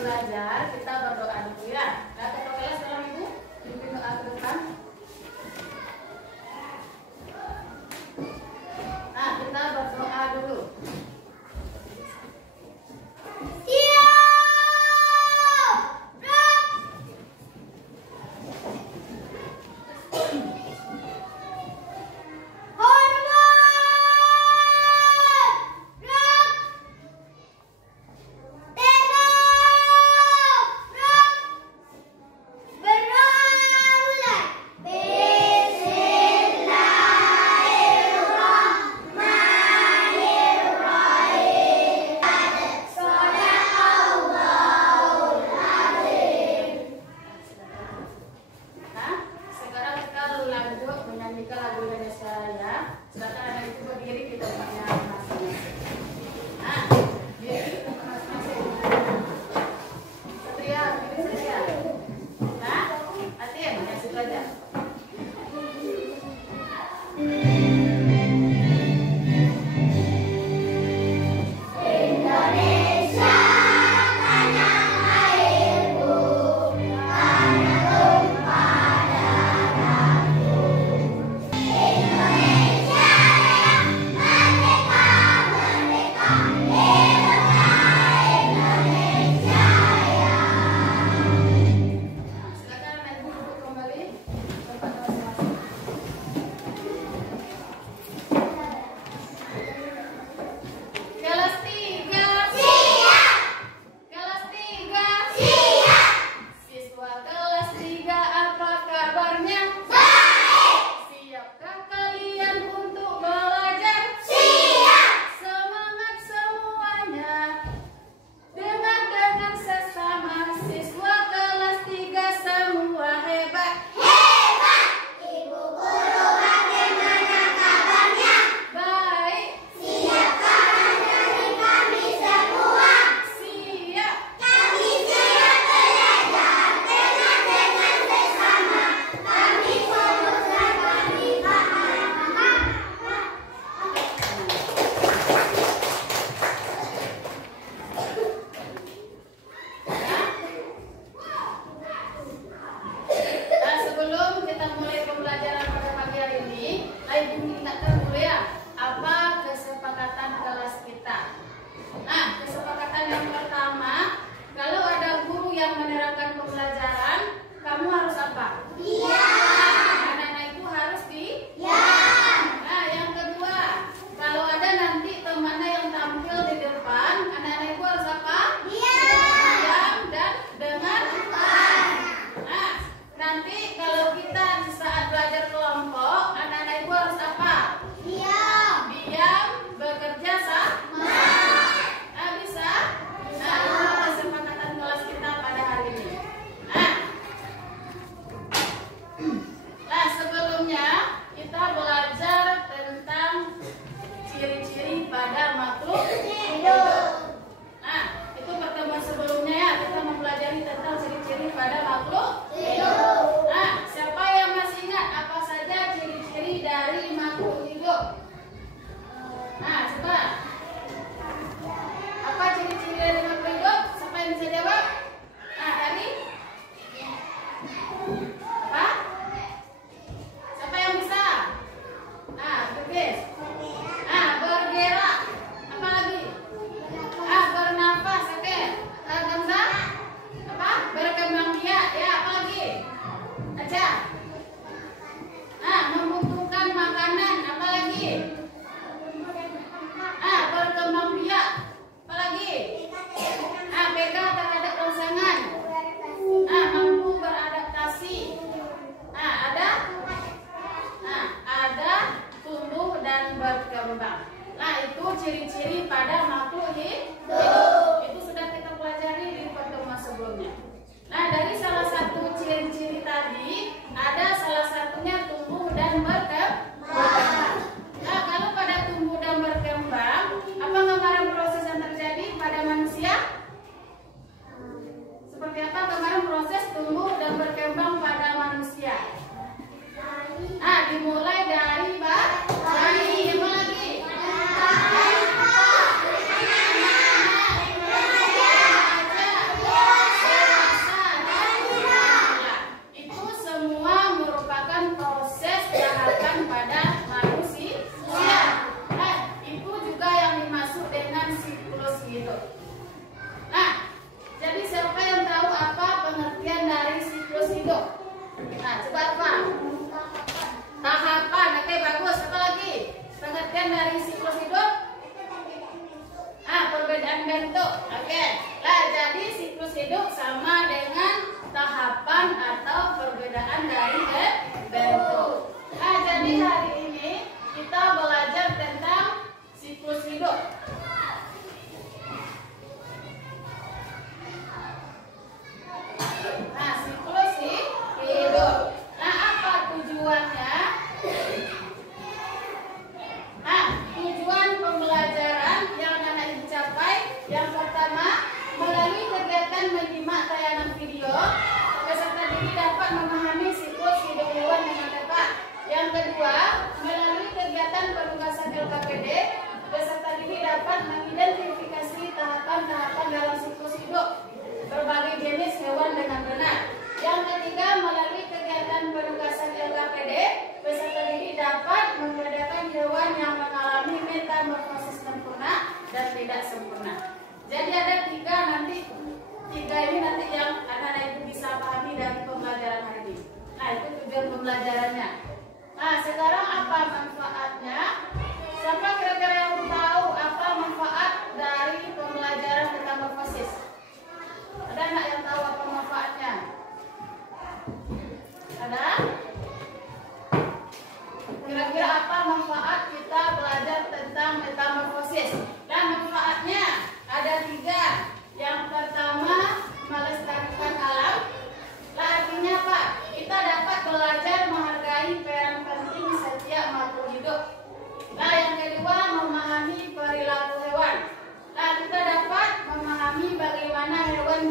belajar, kita berdoa dulu ya. Nah, ketua kelas tolong Ibu pimpin doa ke depan. Nah, kita berdoa dulu.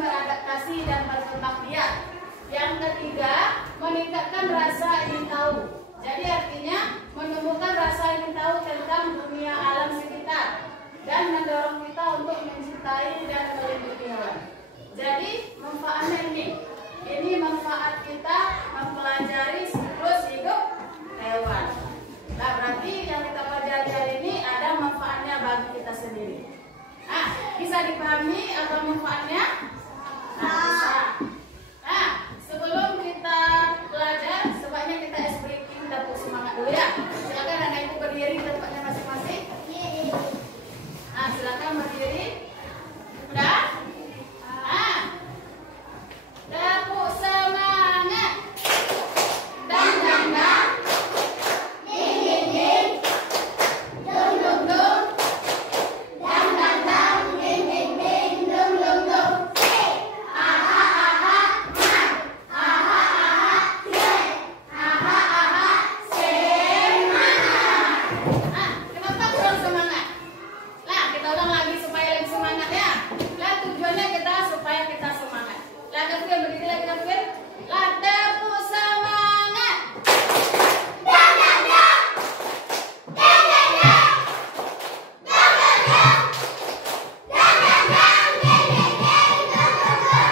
beradaptasi dan berkembang biak. Yang ketiga, meningkatkan rasa ingin tahu. Jadi artinya menumbuhkan rasa ingin tahu tentang dunia alam sekitar dan mendorong kita untuk mencintai dan melindungi hewan. Jadi manfaatnya ini manfaat kita mempelajari siklus hidup hewan. Nah, berarti yang kita pelajari hari ini ada manfaatnya bagi kita sendiri. Nah, bisa dipahami apa manfaatnya? Nah, bisa. Nah, sebelum kita belajar, sebaiknya kita ice breaking, dapur semangat dulu ya. Silakan anak ibu berdiri di tempatnya masing-masing. Nah, silakan berdiri. Udah? Nah, dapur semangat. Dang dang dang. Ding ding ding. Dung dung dung. Dang dang dang. Ding ding ding. Dung dung dung. Aha aha. Aha aha. Aha aha. Semangat. Ah, kenapa kurang semangat? Lah, kita ulang lagi supaya lebih semangat ya. Lah, tujuannya kita supaya kita semangat. Lah, Kafir berdiri lagi Kafir. Lah, dapur semangat. Dang dang dang. Dang dang dang. Dang dang dang. Dang dang dang. Ding ding ding. Dung dung dung.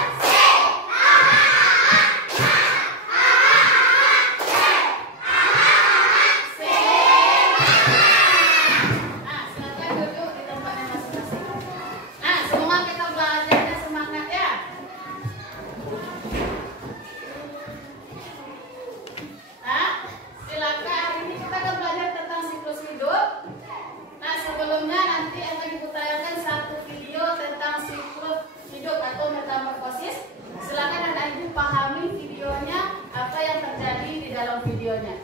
Aha aha. Nah, silakan duduk di tempatnya masing-masing. Nah, semua kita belajarnya semangat ya. Nah, silakan hari ini kita akan belajar tentang siklus hidup. Nah, sebelumnya nanti akan ibu tayangkan satu video tentang siklus hidup atau metamorfosis. Silakan anak ibu pahami videonya, apa yang terjadi di dalam videonya.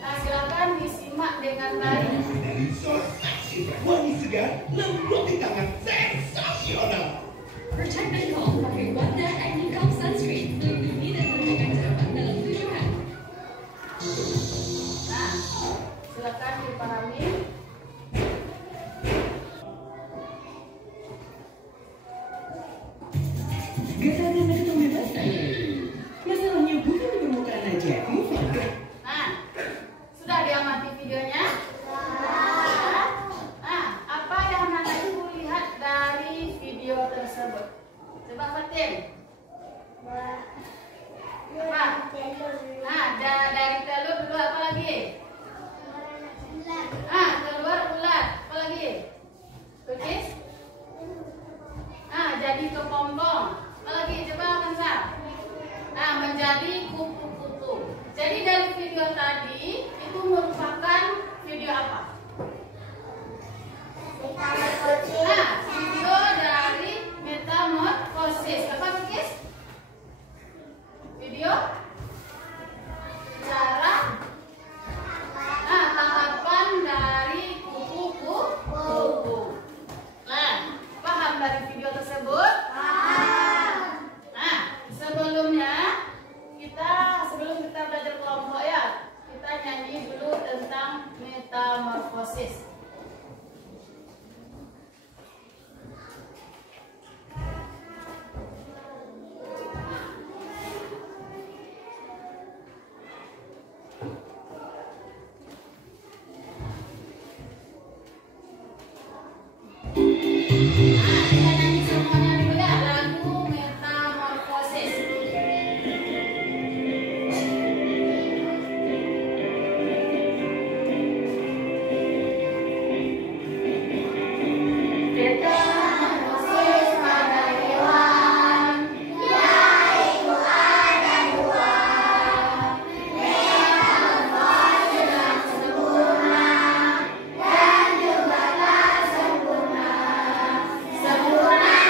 Nah, silakan disimak dengan baik. Dari seorang saksi wangi segar, lembut di tangan, sensasional. Protect and Calm pakai Wanda Acne Calm Sunscreen, melindungi dan menjaga jerawat dalam tubuh. Nah, silakan dipahami. Gerakan dan kebebasan. Masalahnya bukan di permukaan aja, mufakat. Nah, sudah diamati videonya? Nah, apa yang anak ibu lihat dari video tersebut? Coba Fatin. Apa? Nah, dari telur dulu apa lagi? Ah, keluar ulat. Apa lagi? Cookies? Ah, jadi kepompong. Apa lagi? Coba Kansa. Nah, menjadi kupu-kupu. Jadi dari video tadi itu merupakan video apa? Nah, video dari metamorfosis. Apa Cookies? Video cara tahapan dari kupu-kupu. Nah, paham dari video tersebut? Nah, sebelum kita belajar kelompok ya, kita nyanyi dulu tentang metamorfosis. Kita nyanyi semuanya dulu ya, lagu metamorfosis. Metamorfosis pada hewan, yaitu ada dua. Metamorfosis yang sempurna dan juga tak sempurna. Sempurna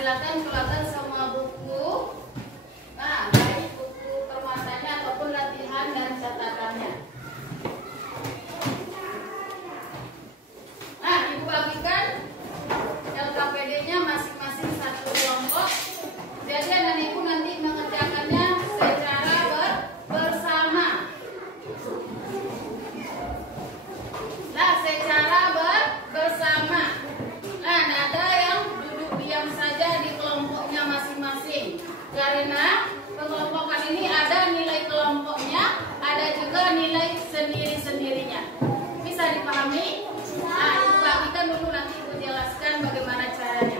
silakan keluarkan semua buku. Nah, baik buku permatanya ataupun latihan dan catatannya. Nah, Ibu bagikan LKPD-nya masing-masing satu kelompok. Jadi anak ibu nanti mengerjakannya secara bersama. Nah, secara bersama. Nah, ada yang duduk diam saja di kelompoknya masing-masing. Karena pengelompokan ini ada nilai kelompoknya, ada juga nilai sendiri-sendirinya. Bisa dipahami? Nah, Ibu bagikan dulu, nanti Ibu jelaskan bagaimana caranya.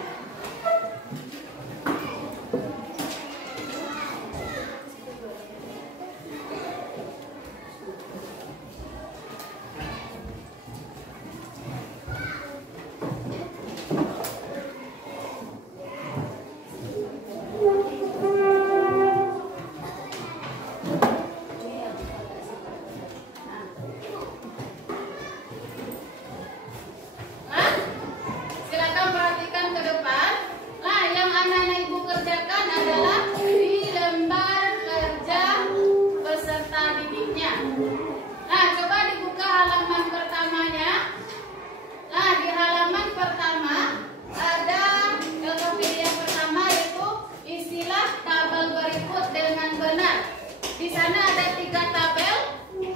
Di sana ada 3 tabel,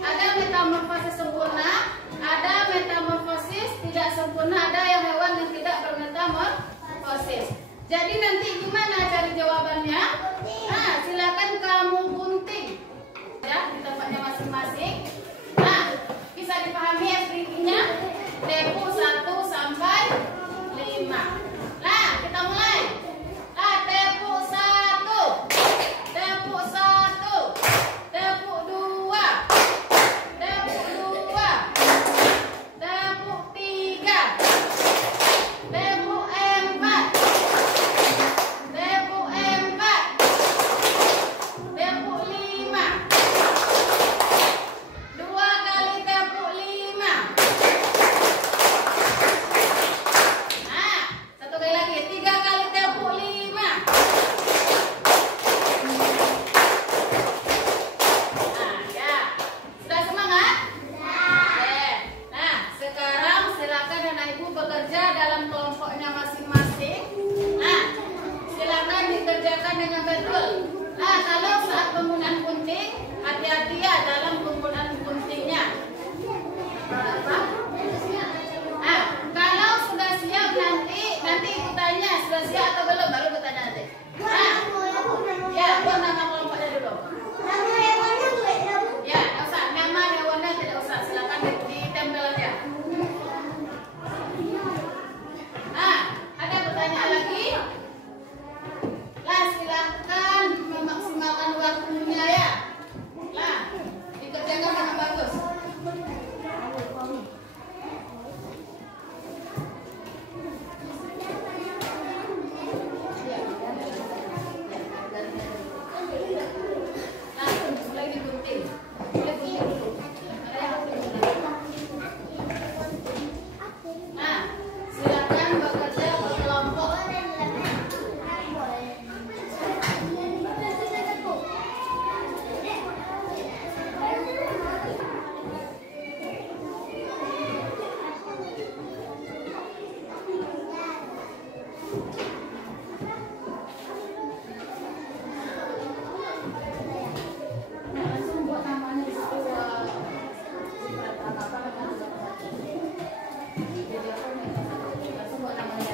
ada metamorfosis sempurna, ada metamorfosis tidak sempurna, ada yang hewan yang tidak bermetamorfosis. Jadi nanti gimana cari jawabannya? Nah, silakan kamu gunting ya di tempatnya masing-masing. Nah, bisa dipahami SPP-nya? Tepu 1 sampai 5. Nah, kita mulai. Nah, tepu 1. Tepu 1. Tepuk 2. Tepuk 2. Tepuk 3. Tepuk 4. Tepuk 4. Tepuk 5. 2 kali tepuk 5. Nah, 1 kali lagi, 3 kali tepuk 5. Nah, ya. Sudah semangat? Oke. Nah, sekarang silakan anak ibu bekerja dalam kelompoknya masing-masing. Nah, silakan dikerjakan dengan betul. Nah, kalau saat penggunaan gunting, hati-hati ya dalam penggunaan guntingnya. Apa? Nah, kalau sudah siap nanti ibu tanya sudah siap atau belum, baru ibu tanya nanti. Nah, ya, buat nama kelompoknya dulu. Ya, nggak usah. Nama hewannya tidak usah. Silakan ditempel aja. Nah, ada pertanyaan lagi? Nah, silakan memaksimalkan waktunya ya. Nah, dikerjakan dengan bagus. Nah, mulai digunting. Mulai gunting dulu. Nah, silakan bekerja berkelompok. Langsung buat namanya di situ. Jadi apa nih? Langsung buat namanya.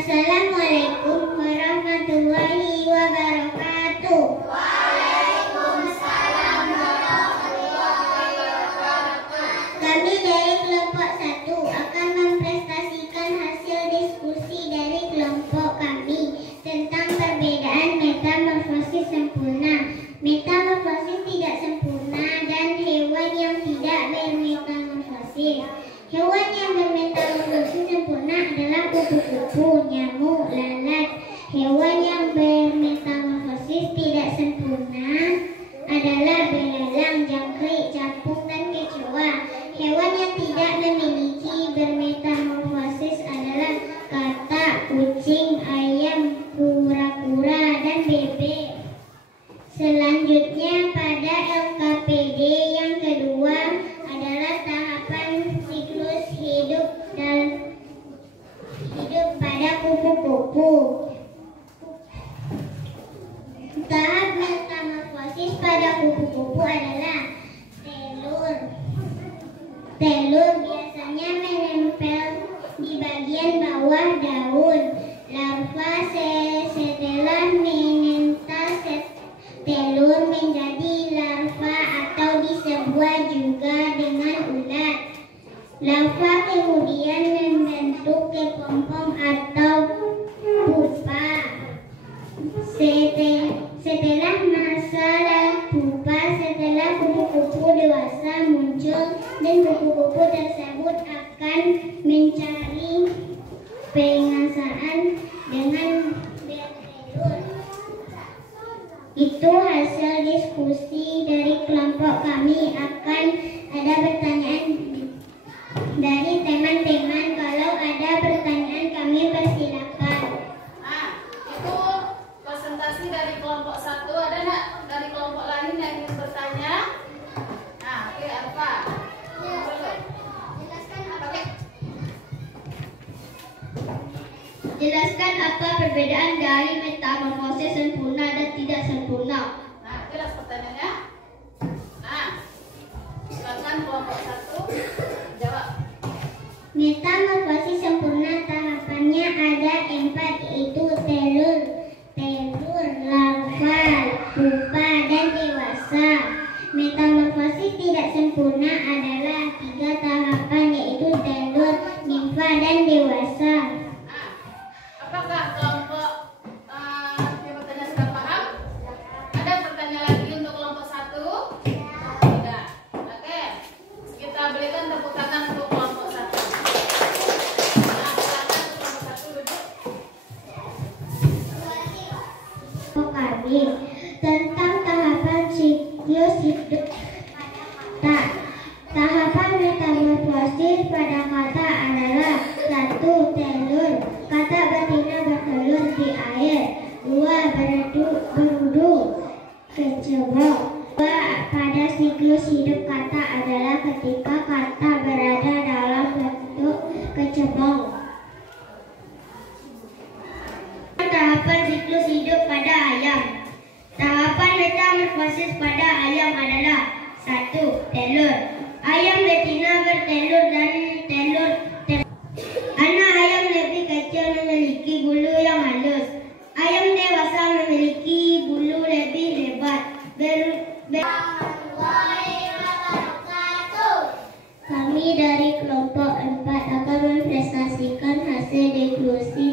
Assalamualaikum warahmatullahi wabarakatuh. Kami dari kelompok 1 akan mempresentasikan hasil diskusi dari kelompok kami tentang perbedaan metamorfosis sempurna, metamorfosis tidak sempurna, dan hewan yang tidak bermetamorfosis. Hewan yang bermetamorfosis sempurna adalah kupu-kupu, nyamuk, lalat. Hewan yang bermetamorfosis tidak sempurna adalah belalang, jangkrik, capung, dan kecoa. Hewan yang tidak memiliki bermetamorfosis adalah katak, kucing, ayam, kura-kura, dan bebek. Selanjutnya pada LKPD yang kedua adalah tahapan siklus hidup pada kupu-kupu. Tahap metamorfosis pada kupu-kupu adalah telur. Telur biasanya menempel di bagian bawah daun. Larva setelah menentas telur menjadi larva atau disebut juga dengan ulat. Larva kemudian membentuk kepompong atau pupa. Setelah masa pupa, setelah kupu-kupu dewasa muncul dan kupu-kupu tersebut akan mencari pengasaan dengan bertelur. Itu hasil diskusi dari kelompok kami. Akan ada pertanyaan dari teman-teman. Kalau ada pertanyaan kami persilakan. Itu presentasi dari kelompok 1. Ada nggak dari kelompok lain yang ingin bertanya? Oke, Arfa. Jelaskan apa perbedaan dari metamorfosis sempurna dan tidak sempurna. Jelas pertanyaannya. Silakan kelompok 1 jawab. Metamorfosis sempurna tahapannya ada 4, yaitu telur, larva, pupa, dan dewasa. Metamorfosis tidak sempurna adalah 3 tahapan, yaitu telur, nimfa, dan dewasa. Apakah kelompok yang bertanya sudah paham? Ada pertanyaan lagi untuk kelompok 1? Tidak. Oke. Kita berikan tepuk tangan untuk kelompok 1. Silakan kelompok 1 duduk. Kami tentang tahapan siklus hidup. Tahapan metamorfosis pada kata adalah 1. Telur. Kata betina bertelur di air. 2. Beruduk kecebong. 2. Pada siklus hidup kata adalah ketika kata berada dalam bentuk kecebong. Tahapan siklus hidup pada ayam. Tahapan metamorfosis pada ayam adalah 1. Telur. Ayam betina bertelur dan telur. Anak ayam lebih kecil memiliki bulu yang halus. Ayam dewasa memiliki bulu lebih lebat. Kami dari kelompok 4 akan mempresentasikan hasil diskusi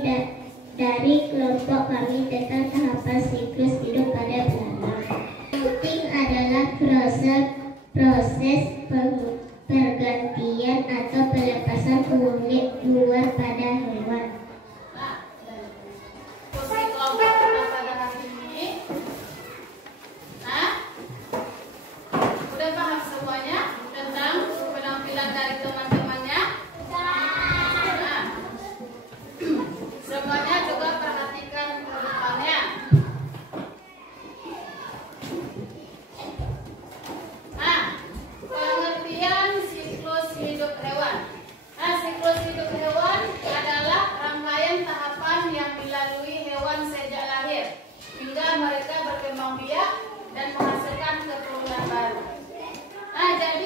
dari kelompok kami tentang tahapan siklus hidup pada belalang. Penting adalah proses pergantian atau pelepasan kulit luar pada hewan. Posisi kelompok kita pada hari ini. Udah paham semuanya tentang penampilan dari teman-temannya? Semuanya juga perhatikan ke depannya. Pengertian siklus hidup hewan. Siklus hidup hewan adalah rangkaian tahapan yang dilalui hewan sejak lahir hingga mereka berkembang biak dan menghasilkan keturunan baru. Jadi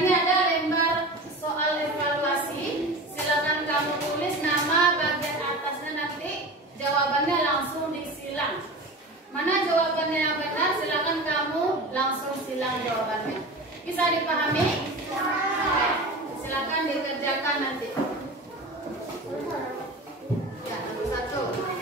ini ada lembar soal evaluasi. Silakan kamu tulis nama bagian atasnya, nanti jawabannya langsung disilang. Mana jawabannya yang benar, silakan kamu langsung silang jawabannya. Bisa dipahami? Silakan dikerjakan nanti. Ya, nomor 1.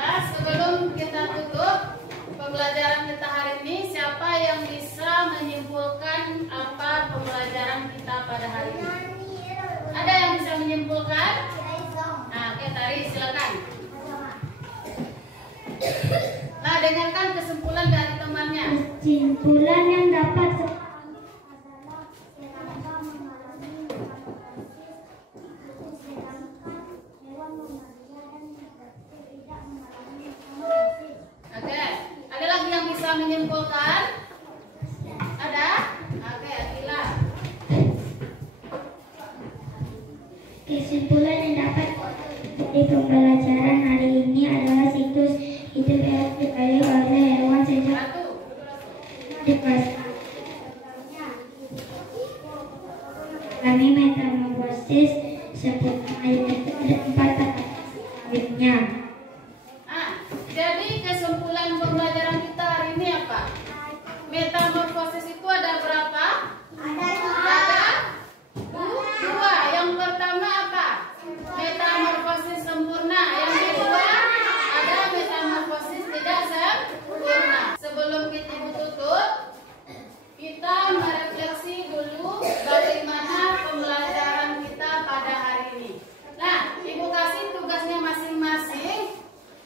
Nah, sebelum kita tutup pembelajaran kita hari ini, siapa yang bisa menyimpulkan apa pembelajaran kita pada hari ini? Ada yang bisa menyimpulkan? Nah, oke, Tari, silakan. Nah, dengarkan kesimpulan dari temannya. Kesimpulan yang dapat Oke, ada lagi yang bisa menyimpulkan? Ada? Oke, Akila. Kesimpulan yang dapat dari pembelajaran hari ini adalah siklus hidup yang dibalik oleh hewan sejak kami metamorfosis sempurna, yaitu ada 4 tahap selanjutnya. Jadi kesimpulan pembelajaran kita hari ini apa? Metamorfosis itu ada berapa? Ada 2. Yang pertama apa? Metamorfosis sempurna. Yang kedua ada metamorfosis tidak sempurna. Sebelum kita tutup, kita merefleksi dulu bagaimana pembelajaran kita pada hari ini. Nah, Ibu kasih tugasnya masing-masing.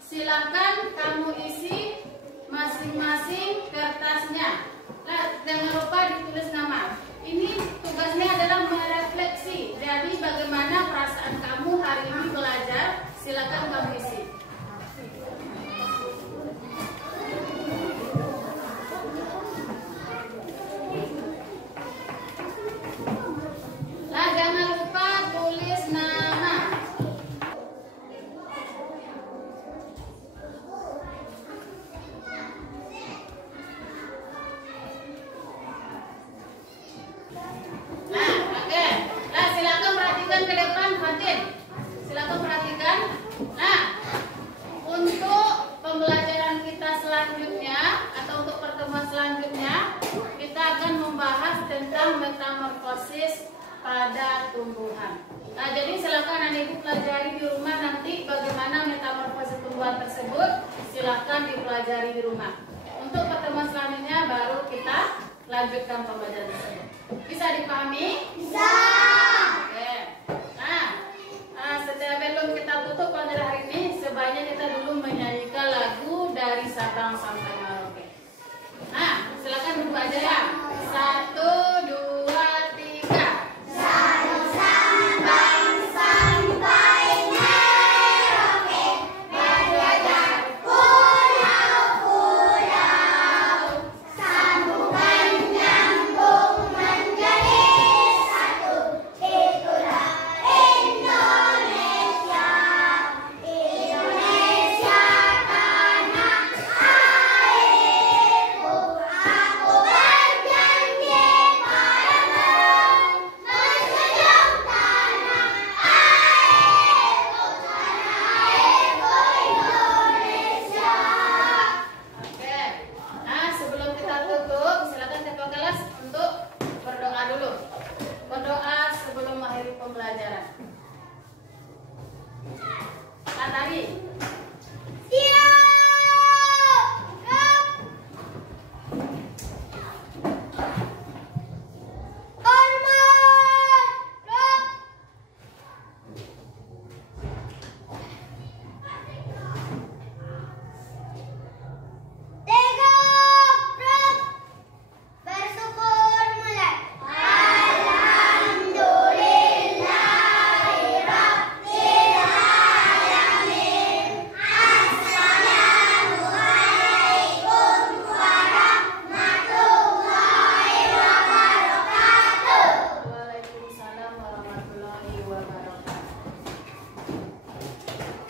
Silakan kamu isi masing-masing kertasnya. Nah, jangan lupa ditulis nama. Ini tugasnya adalah merefleksi. Jadi bagaimana perasaan kamu hari ini belajar? Silakan kamu isi. Nah, jangan lupa tulis nama. Nah, oke. Nah, silakan perhatikan ke depan, Fatin. Silakan perhatikan. Nah, untuk pembelajaran kita selanjutnya atau untuk pertemuan selanjutnya, kita akan membahas tentang metamorfosis pada tumbuhan. Nah, jadi silakan adik-ibu pelajari di rumah nanti bagaimana metamorfosis tumbuhan tersebut. Silakan dipelajari di rumah. Untuk pertemuan selanjutnya baru kita lanjutkan pembelajaran tersebut. Bisa dipahami? Bisa. Oke. Nah, sebelum kita tutup pelajaran hari ini, sebaiknya kita dulu menyanyikan lagu dari Sabang sampai Merauke. Nah, silakan duduk aja ya. 1, 2, 3. Dari Sabang sampai Merauke, belajar pulau-pulau, sambungan nyambung menjadi satu. Itulah Indonesia, Indonesia tanah airku. Aku berjanji padamu, menjunjung tanah airku, Indonesia. Oke. Nah, sebelum kita tutup, silakan ketua kelas untuk berdoa dulu. Berdoa sebelum mengakhiri pembelajaran. Tadi